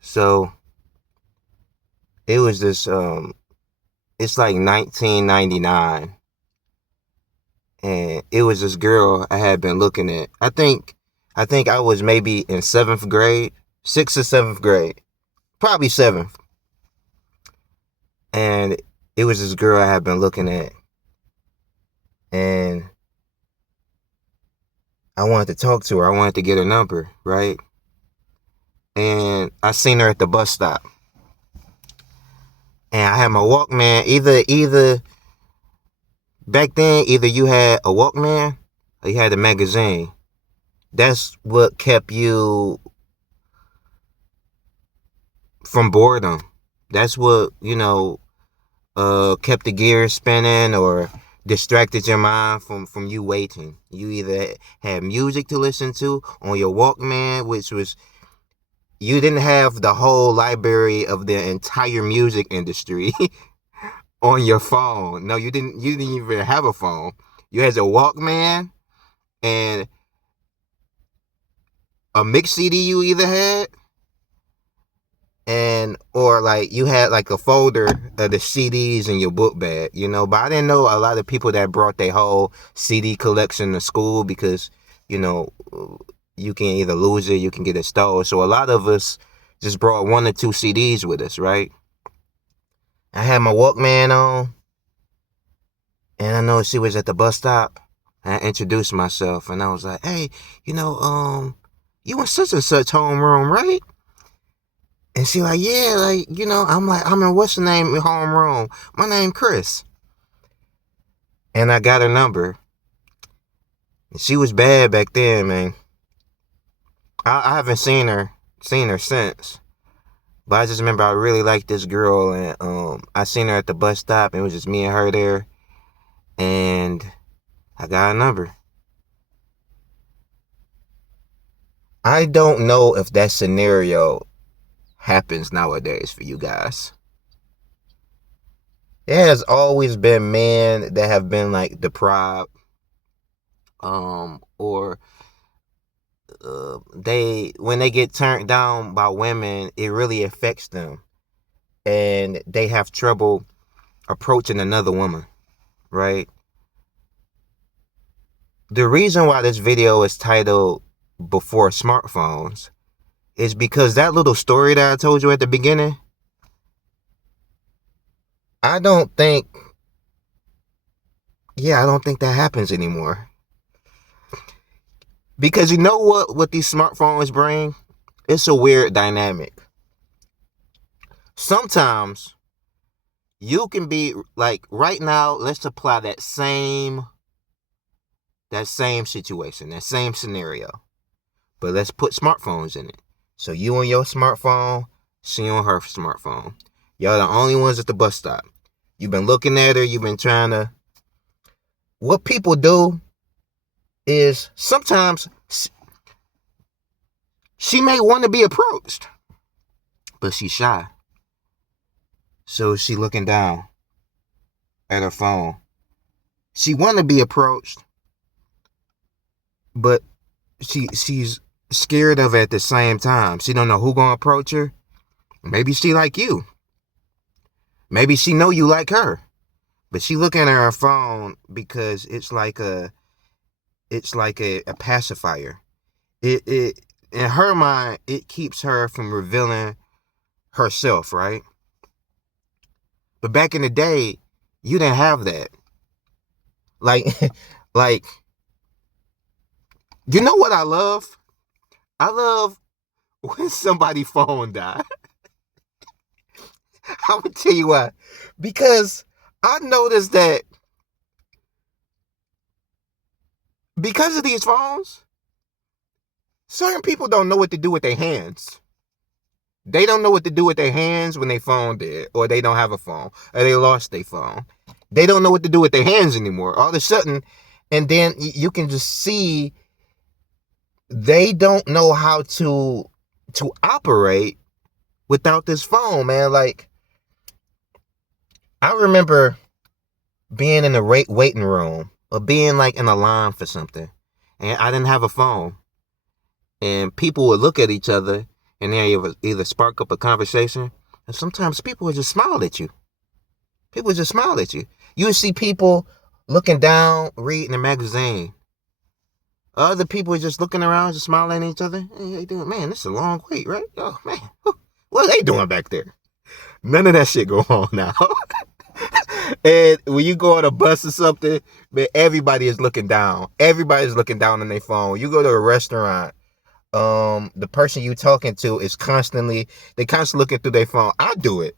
So it was this it's like 1999, and it was this girl I had been looking at. I think I was maybe in 7th grade, 6th or 7th grade, probably 7th. And it was this girl I had been looking at, and I wanted to talk to her. I wanted to get her number, right? And I seen her at the bus stop, and I had my Walkman. Either back then, either you had a Walkman or you had a magazine. That's what kept you from boredom. That's what, kept the gears spinning or distracted your mind from you waiting. You either had music to listen to on your Walkman, which was, you didn't have the whole library of the entire music industry on your phone. No, you didn't even have a phone. You had a Walkman and a mix CD you either had, and or like you had like a folder of the CDs in your book bag, But I didn't know a lot of people that brought their whole CD collection to school because, you know, you can either lose it, you can get it stolen. So a lot of us just brought one or two CDs with us, right? I had my Walkman on, and I know she was at the bus stop. I introduced myself, and I was like, "Hey, you in such and such homeroom, right?" And she like, yeah, like, I'm in what's the name homeroom? My name Chris. And I got her number. And she was bad back then, man. I haven't seen her since. But I just remember I really liked this girl, and I seen her at the bus stop, and it was just me and her there, and I got a number. I don't know if that scenario happens nowadays for you guys. There has always been men that have been like deprived, or they when they get turned down by women, it really affects them, and they have trouble approaching another woman, right? The reason why this video is titled "Before Smartphones" is because that little story that I told you at the beginning, I don't think, I don't think that happens anymore. Because you know what these smartphones bring? It's a weird dynamic. Sometimes you can be like, right now, let's apply that same situation, that same scenario. But let's put smartphones in it. So you on your smartphone, she on her smartphone. Y'all the only ones at the bus stop. You've been looking at her, you've been trying to. What people do is sometimes she may want to be approached, but she's shy. So she looking down at her phone. She want to be approached, but she's scared of it at the same time. She don't know who gonna approach her. Maybe she like you. Maybe she know you like her. But she looking at her phone because it's like a pacifier. It in her mind, it keeps her from revealing herself, right? But back in the day, you didn't have that. Like like you know what I love? I love when somebody phone die. I'm gonna tell you why. Because I noticed that because of these phones, certain people don't know what to do with their hands. They don't know what to do with their hands when they phone dead, or they don't have a phone, or they lost their phone. They don't know what to do with their hands anymore. All of a sudden, and then you can just see they don't know how to operate without this phone, man. Like, I remember being in the waiting room or being like in a line for something, and I didn't have a phone, and people would look at each other, and then you either spark up a conversation, and sometimes people will just smile at you. People just smile at you. You would see people looking down, reading a magazine. Other people are just looking around, just smiling at each other. Hey, how you doing? Man, this is a long wait, right? Oh, man. What are they doing back there? None of that shit go on now. And when you go on a bus or something, man, everybody is looking down. Everybody's looking down on their phone. You go to a restaurant, the person you talking to is constantly looking through their phone. I do it.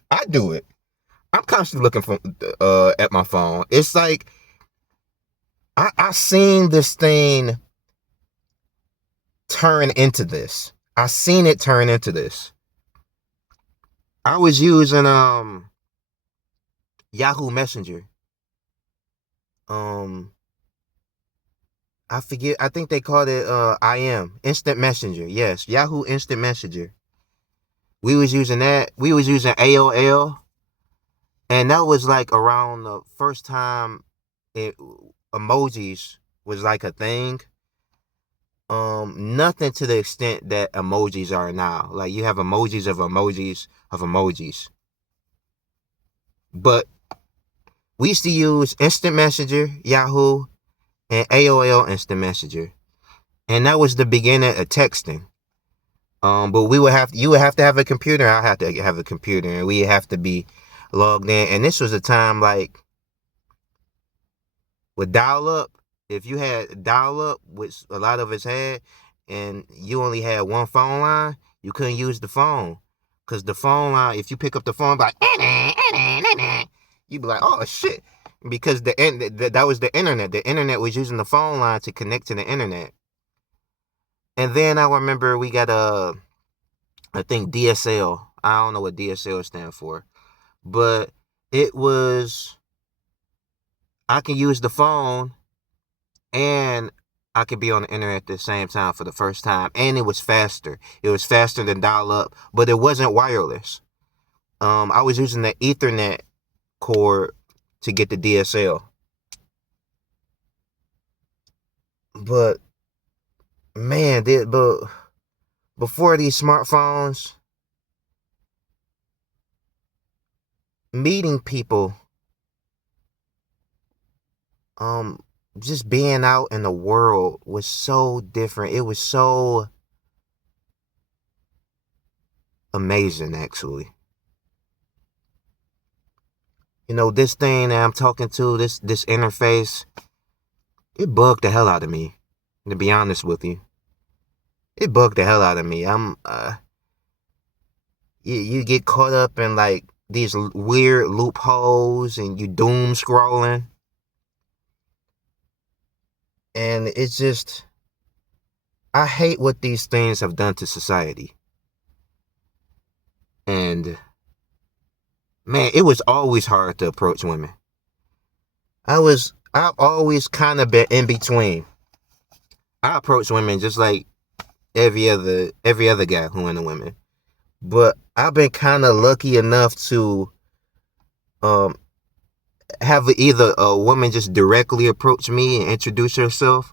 I'm constantly looking at my phone. It's like I seen this thing turn into this. I seen it turn into this. I was using Yahoo Messenger. I forget. I think they called it IM Instant Messenger. Yes, Yahoo Instant Messenger. We was using that. We was using AOL, and that was like around the first time emojis was like a thing. Nothing to the extent that emojis are now. Like you have emojis of emojis of emojis. But we used to use Instant Messenger, Yahoo, and AOL Instant Messenger. And that was the beginning of texting. But you would have to have a computer. I have to have a computer, and we have to be logged in. And this was a time like with dial up. If you had dial up, which a lot of us had, and you only had one phone line, you couldn't use the phone. Because the phone line, if you pick up the phone, like, you'd be like, oh shit. Because that was the internet. The internet was using the phone line to connect to the internet. And then I remember we got I think DSL. I don't know what DSL stands for. But it was, I can use the phone and I could be on the internet at the same time for the first time. And it was faster. It was faster than dial up, but it wasn't wireless. I was using the Ethernet cord to get the DSL. But man, but before these smartphones, meeting people, just being out in the world was so different. It was so amazing, actually. You know, this thing that I'm talking to, this interface, it bugged the hell out of me, to be honest with you. It bugged the hell out of me. You get caught up in like these weird loopholes and you doom scrolling. And it's just, I hate what these things have done to society. And man, it was always hard to approach women. I've always kind of been in between. I approach women just like every other guy who into women. But I've been kind of lucky enough to um have either a woman just directly approach me and introduce herself,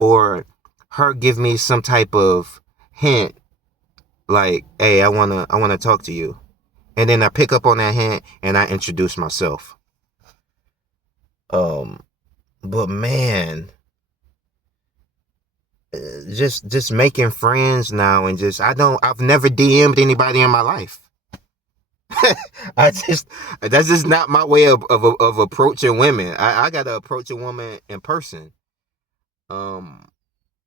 or her give me some type of hint like, hey, I wanna talk to you. And then I pick up on that hint and I introduce myself. Um but man, just making friends now, and just I've never DM'd anybody in my life. That's just not my way of approaching women. I gotta approach a woman in person. Um,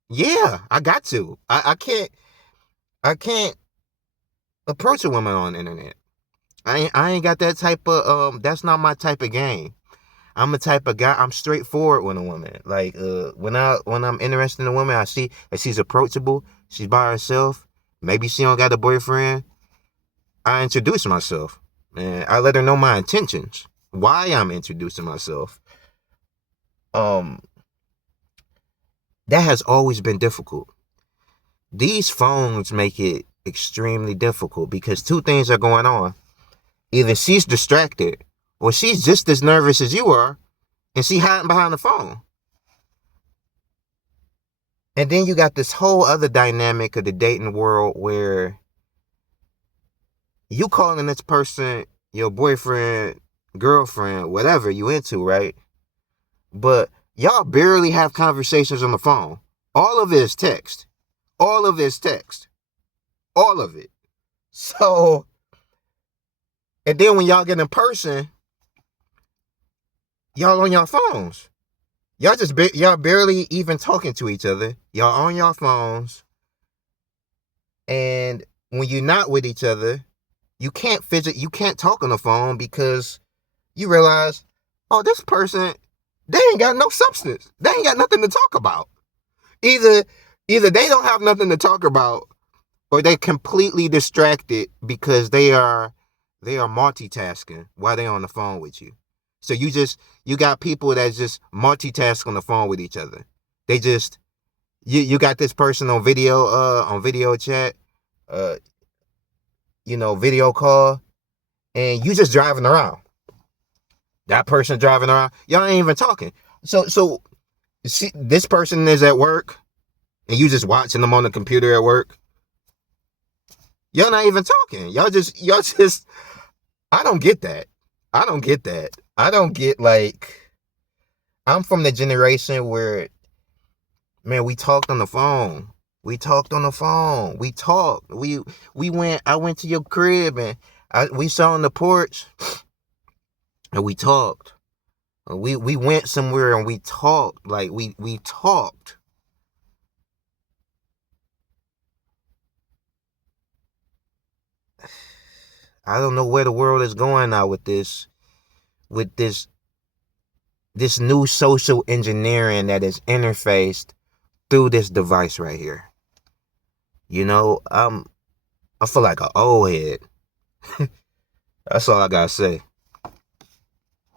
yeah, I got to. I can't approach a woman on the internet. I ain't got that type of That's not my type of game. I'm the type of guy, I'm straightforward with a woman. Like when I'm interested in a woman, I see that she's approachable, she's by herself, maybe she don't got a boyfriend. I introduce myself and I let her know my intentions, why I'm introducing myself. Um, that has always been difficult. These phones make it extremely difficult because two things are going on. Either she's distracted or she's just as nervous as you are and she hiding behind the phone. And then you got this whole other dynamic of the dating world where You calling this person your boyfriend, girlfriend, whatever you into, right? But y'all barely have conversations on the phone. All of it is text. All of it is text. All of it. So, and then when y'all get in person, y'all on your phones. Y'all barely even talking to each other. Y'all on your phones. And when you're not with each other, you can't you can't talk on the phone because you realize, oh, this person, they ain't got no substance. They ain't got nothing to talk about. Either they don't have nothing to talk about, or they completely distracted because they are multitasking while they're on the phone with you. So you got people that just multitask on the phone with each other. They just you got this person on video chat, uh video call, and you just driving around. That person driving around, y'all ain't even talking. So see, this person is at work and you just watching them on the computer at work. Y'all not even talking. Y'all just I don't get that. I don't get that. I don't get, like, I'm from the generation where, man, we talked on the phone. We talked on the phone. We talked. I went to your crib and we sat on the porch and we talked. We went somewhere and we talked. Like we talked. I don't know where the world is going now with with this this new social engineering that is interfaced through this device right here. I feel like an old head. That's all I gotta say.